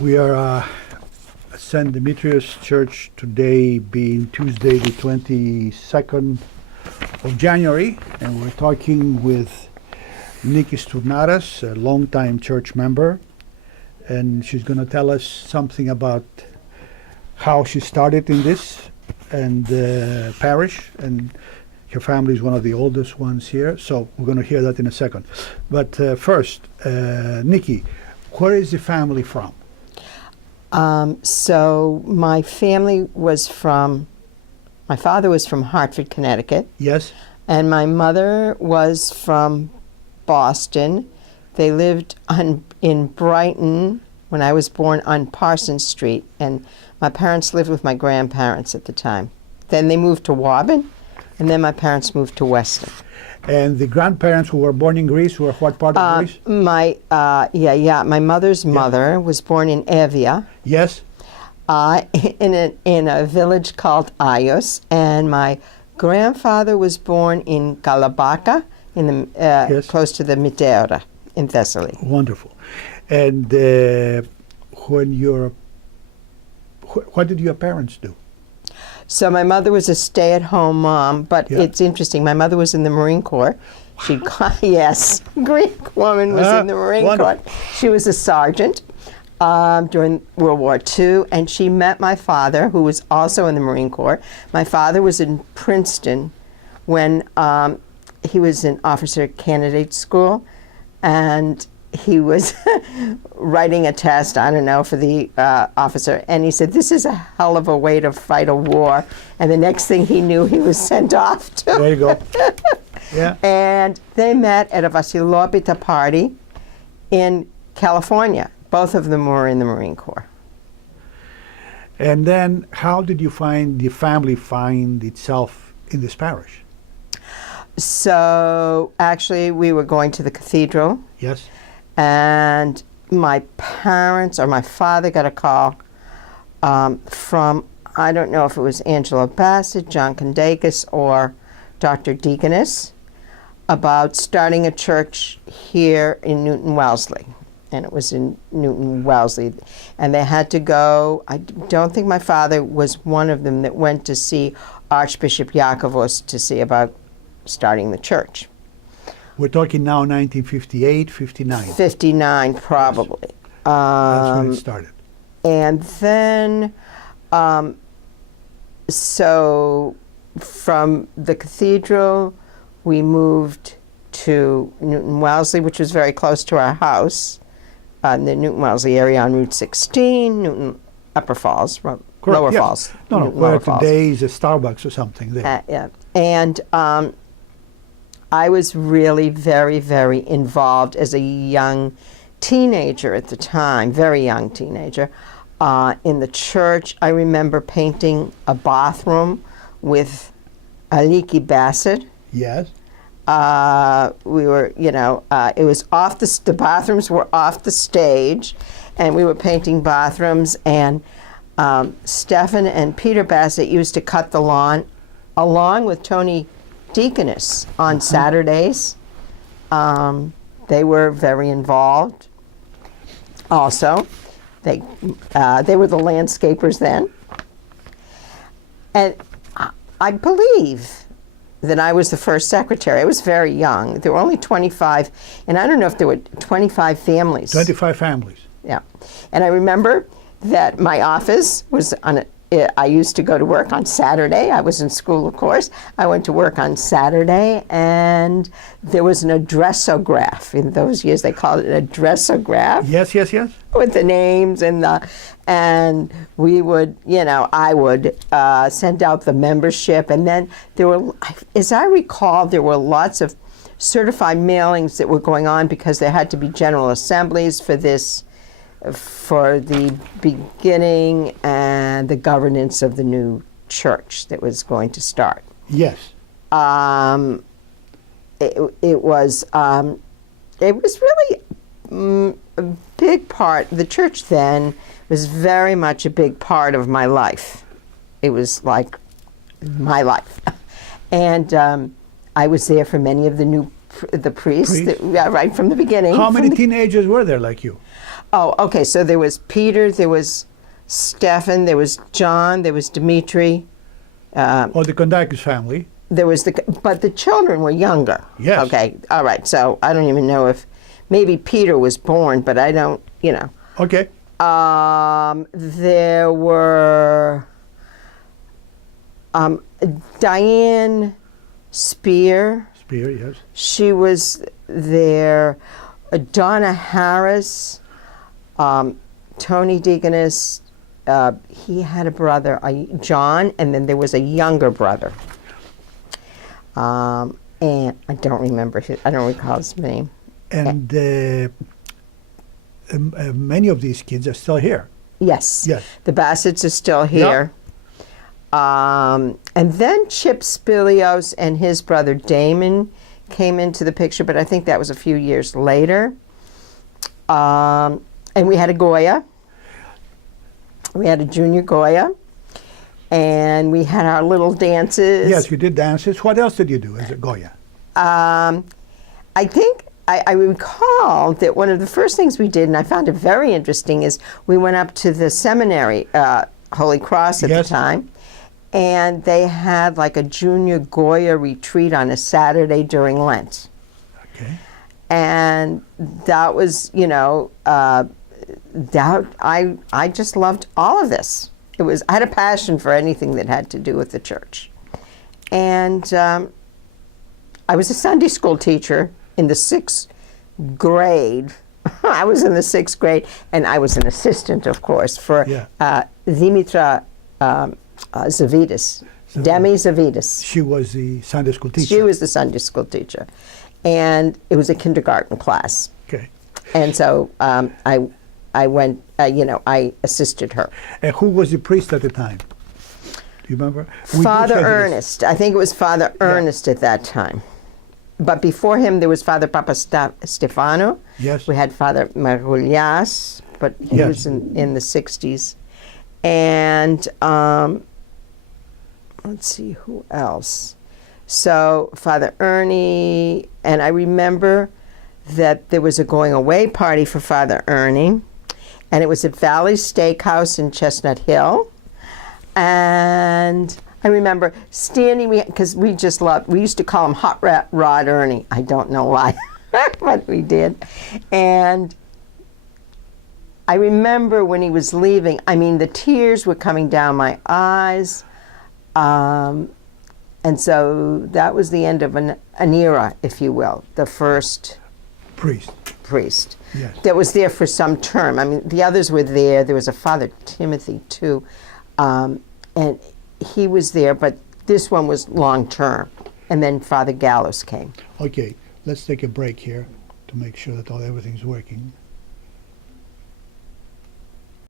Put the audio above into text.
We are at St. Demetrius Church today, being Tuesday, the 22nd of January, and we're talking with Nikki, a longtime church member, and she's going to tell us something about how she started in this and parish, and her family is one of the oldest ones here, so we're going to hear that in a second. But first, Nikki, where is the family from? So my family was my father was from Hartford, Connecticut. Yes. And my mother was from Boston. They lived in Brighton when I was born on Parsons Street, and my parents lived with my grandparents at the time. Then they moved to Woburn, and then my parents moved to Weston. And the grandparents who were born in Greece were what part of Greece? My mother's mother was born in Evia. Yes. In a village called Ios, and my grandfather was born in Galabaka, in the close to the Miteira in Thessaly. Wonderful. And what did your parents do? So my mother was a stay-at-home mom, but it's interesting. My mother was in the Marine Corps. She Greek woman was in the Marine Corps. She was a sergeant during World War II, and she met my father, who was also in the Marine Corps. My father was in Princeton when he was in officer candidate school, and he was writing a test, I don't know, for the officer, and he said, "This is a hell of a way to fight a war." And the next thing he knew, he was sent off to. There you go. Yeah. And they met at a Vasilopita party in California. Both of them were in the Marine Corps. And then how did you find the family find itself in this parish? So actually, we were going to the cathedral. Yes. And my parents or my father got a call from, I don't know if it was Angela Bassett, John Kondakis, or Dr. Deaconess, about starting a church here in Newton Wellesley. And it was in Newton Wellesley. And they had to go, I don't think my father was one of them that went to see Archbishop Yakovos to see about starting the church. We're talking now 1958, 59. 59, probably. Yes. That's when it started. And then, so from the cathedral, we moved to Newton Wellesley, which was very close to our house, in the Newton Wellesley area on Route 16, Newton Upper Falls, Lower Falls. No, where today is a Starbucks or something there. Yeah. And I was really very, very involved as a young teenager at the time, very young teenager, in the church. I remember painting a bathroom with Nikki Bassett. Yes. We were, it was the bathrooms were off the stage, and we were painting bathrooms, and Stephen and Peter Bassett used to cut the lawn along with Tony Deaconess on Saturdays. They were very involved. Also, they were the landscapers then, and I believe that I was the first secretary. I was very young. There were only 25, and I don't know if there were 25 families. 25 families. Yeah, and I remember that my office was I used to go to work on Saturday. I was in school, of course. I went to work on Saturday, and there was an addressograph. In those years, they called it an addressograph. Yes. With the names and we would, I would send out the membership, and then there were, as I recall, there were lots of certified mailings that were going on because there had to be general assemblies for this, for the beginning and the governance of the new church that was going to start. Yes. It was really a big part. The church then was very much a big part of my life. It was like my life. And I was there for many of the priests? That, right from the beginning. How many teenagers were there like you? Oh, okay. So there was Peter, there was Stefan, there was John, there was Dimitri. Or the Kondakis family. There was but the children were younger. Yes. Okay. All right. So I don't even know if maybe Peter was born, but I don't. Okay. There were Diane Spear. Spear, yes. She was there. Donna Harris, Tony Deaconess. He had a brother, John, and then there was a younger brother. And I don't remember I don't recall his name. And many of these kids are still here. Yes. Yes. The Bassetts are still here. And then Chip Spilios and his brother Damon came into the picture, but I think that was a few years later. And we had a Goya. We had a junior Goya. And we had our little dances. Yes, you did dances. What else did you do as a Goya? I think I recall that one of the first things we did, and I found it very interesting, is we went up to the seminary, Holy Cross at the time, and they had like a junior Goya retreat on a Saturday during Lent. Okay. And that was, I just loved all of this. I had a passion for anything that had to do with the church. And I was a Sunday school teacher in the 6th grade. I was in the 6th grade, and I was an assistant, of course, for Dimitra Zavidis, Demi Zavidis. She was the Sunday school teacher. She was the Sunday school teacher. And it was a kindergarten class. Okay. And so I went, I assisted her. And who was the priest at the time? Do you remember? Father Ernest. I think it was Father Ernest at that time. But before him, there was Father Papa Stefano. Yes. We had Father Marulias, but he was in the 60s. And let's see, who else? So Father Ernie, and I remember that there was a going away party for Father Ernie, and it was at Valley Steakhouse in Chestnut Hill. And I remember standing, because we used to call him Hot Rod Ernie. I don't know why, but we did. And I remember when he was leaving, the tears were coming down my eyes. And so that was the end of an era, if you will, the first priest that was there for some term. The others were there. There was a Father Timothy, too. And he was there, but this one was long term. And then Father Gallows came. Okay, let's take a break here to make sure that everything's working.